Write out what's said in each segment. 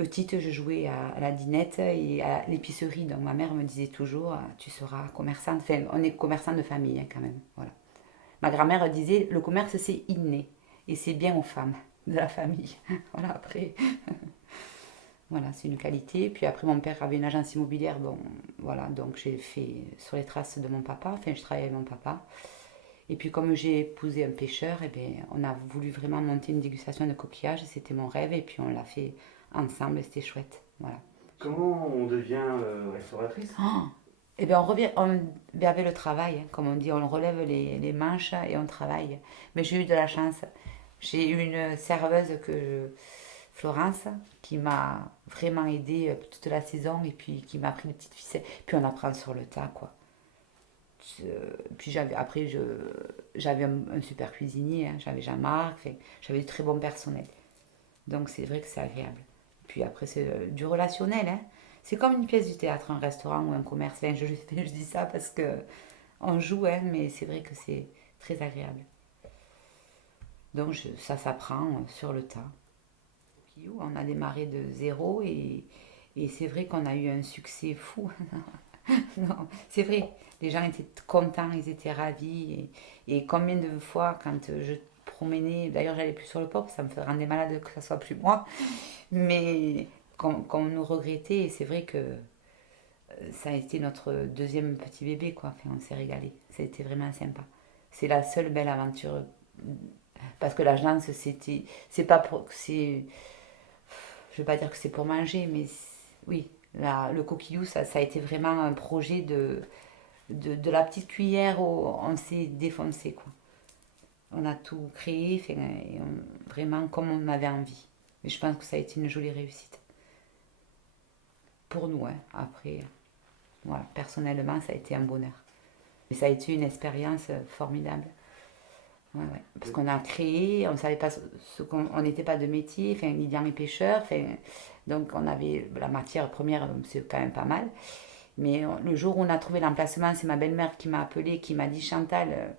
petite, je jouais à la dinette et à l'épicerie. Donc ma mère me disait toujours, tu seras commerçante. Enfin, on est commerçant de famille hein, quand même. Voilà. Ma grand-mère disait, le commerce c'est inné et c'est bien aux femmes de la famille. Voilà, après, voilà, c'est une qualité. Puis après, mon père avait une agence immobilière. Bon, voilà, donc j'ai fait sur les traces de mon papa. Enfin, je travaillais avec mon papa. Et puis comme j'ai épousé un pêcheur, eh bien, on a voulu vraiment monter une dégustation de coquillages. C'était mon rêve et puis on l'a fait ensemble et c'était chouette. Voilà. Comment on devient restauratrice? Oh, eh bien, on revient vers le travail, hein, comme on dit, on relève les manches et on travaille. Mais j'ai eu de la chance. J'ai eu une serveuse Florence, qui m'a vraiment aidée toute la saison et puis qui m'a appris des petites ficelles. Puis on apprend sur le tas, quoi. Puis après, j'avais un super cuisinier, hein, j'avais Jean-Marc, enfin, j'avais du très bon personnel. Donc c'est vrai que c'est agréable. Puis après, c'est du relationnel. Hein. C'est comme une pièce du théâtre, un restaurant ou un commerce. Enfin, je dis ça parce que on joue, hein, mais c'est vrai que c'est très agréable. Donc ça s'apprend sur le tas. On a démarré de zéro et c'est vrai qu'on a eu un succès fou. Non, c'est vrai, les gens étaient contents, ils étaient ravis. Et combien de fois, quand je promenais, d'ailleurs j'allais plus sur le port, ça me rendait malade que ça soit plus moi, mais qu'on nous regrettait, et c'est vrai que ça a été notre deuxième petit bébé, quoi. Enfin, on s'est régalé, ça a été vraiment sympa. C'est la seule belle aventure, parce que l'agence, c'est pas pour, je veux pas dire que c'est pour manger, mais oui, le coquillou, ça a été vraiment un projet de la petite cuillère où on s'est défoncé, quoi. On a tout créé, fait, vraiment comme on avait envie. Mais je pense que ça a été une jolie réussite. Pour nous, hein. Après, voilà, personnellement, ça a été un bonheur. Mais ça a été une expérience formidable. Ouais, ouais. Parce qu'on a créé, on savait pas ce qu'on on n'était pas de métier, enfin, Lilian est pêcheur, enfin, donc on avait la matière première, c'est quand même pas mal. Mais le jour où on a trouvé l'emplacement, c'est ma belle-mère qui m'a appelé, qui m'a dit Chantal,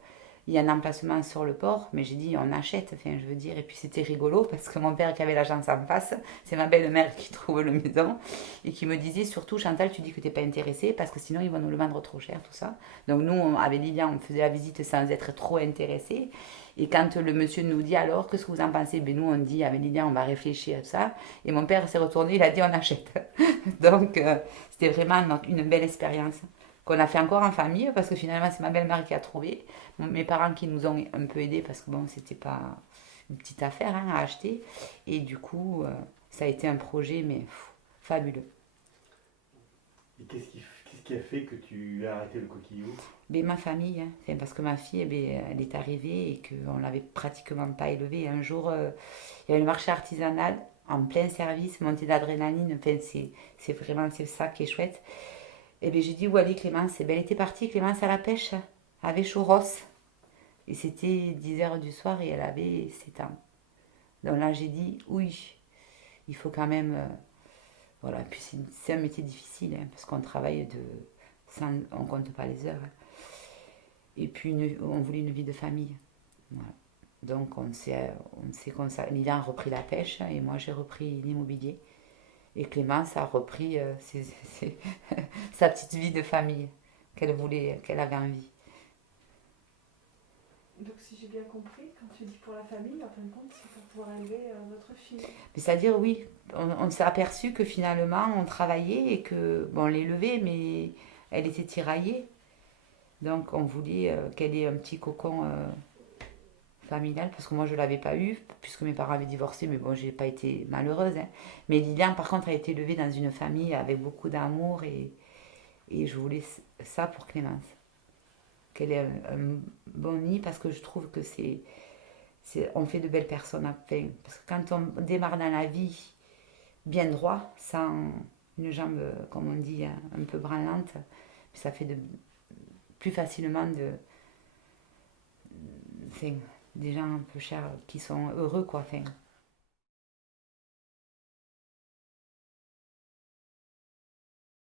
il y a un emplacement sur le port, mais j'ai dit on achète, enfin je veux dire, et puis c'était rigolo parce que mon père qui avait l'agence en face, c'est ma belle-mère qui trouve le maison et qui me disait surtout Chantal, tu dis que tu n'es pas intéressée parce que sinon ils vont nous le vendre trop cher, tout ça. Donc nous, avec Lilian, on faisait la visite sans être trop intéressés. Et quand le monsieur nous dit alors, qu'est-ce que vous en pensez? Ben nous, on dit avec Lilian, on va réfléchir à ça. Et mon père s'est retourné, il a dit on achète. Donc c'était vraiment une belle expérience qu'on a fait encore en famille parce que finalement c'est ma belle-mère qui a trouvé, mes parents qui nous ont un peu aidés parce que bon c'était pas une petite affaire hein, à acheter et du coup ça a été un projet mais fabuleux. Et qu'est-ce qui a fait que tu as arrêté le coquillot? Mais ma famille, hein, enfin, parce que ma fille, eh bien, elle est arrivée et qu'on ne l'avait pratiquement pas élevée. Un jour, il y avait le marché artisanal en plein service, montée d'adrénaline. Enfin, c'est vraiment c'est ça qui est chouette. Et bien j'ai dit où aller Clémence? Et bien elle était partie, Clémence à la pêche, avec Choros. Et c'était 10 heures du soir et elle avait 7 ans. Donc là j'ai dit oui, il faut quand même... voilà, puis c'est un métier difficile, hein, parce qu'on travaille on compte pas les heures. Hein. Et puis on voulait une vie de famille. Voilà. Donc on s'est consacré. Lilian a repris la pêche et moi j'ai repris l'immobilier. Et Clémence a repris sa petite vie de famille qu'elle voulait, qu'elle avait envie. Donc si j'ai bien compris, quand tu dis pour la famille, en fin de compte, c'est pour pouvoir élever votre fille. Mais c'est-à-dire, oui, on s'est aperçu que finalement, on travaillait et que, bon, on l'élevait, mais elle était tiraillée. Donc, on voulait qu'elle ait un petit cocon familial, parce que moi, je ne l'avais pas eu, puisque mes parents avaient divorcé, mais bon, j'ai pas été malheureuse. Hein. Mais Lilian, par contre, a été élevée dans une famille avec beaucoup d'amour et je voulais ça pour Clémence. Qu'elle ait un bon nid, parce que je trouve que on fait de belles personnes après. Parce que quand on démarre dans la vie bien droit, sans une jambe, comme on dit, un peu branlante, ça fait plus facilement enfin, des gens un peu chers qui sont heureux, quoi. Enfin,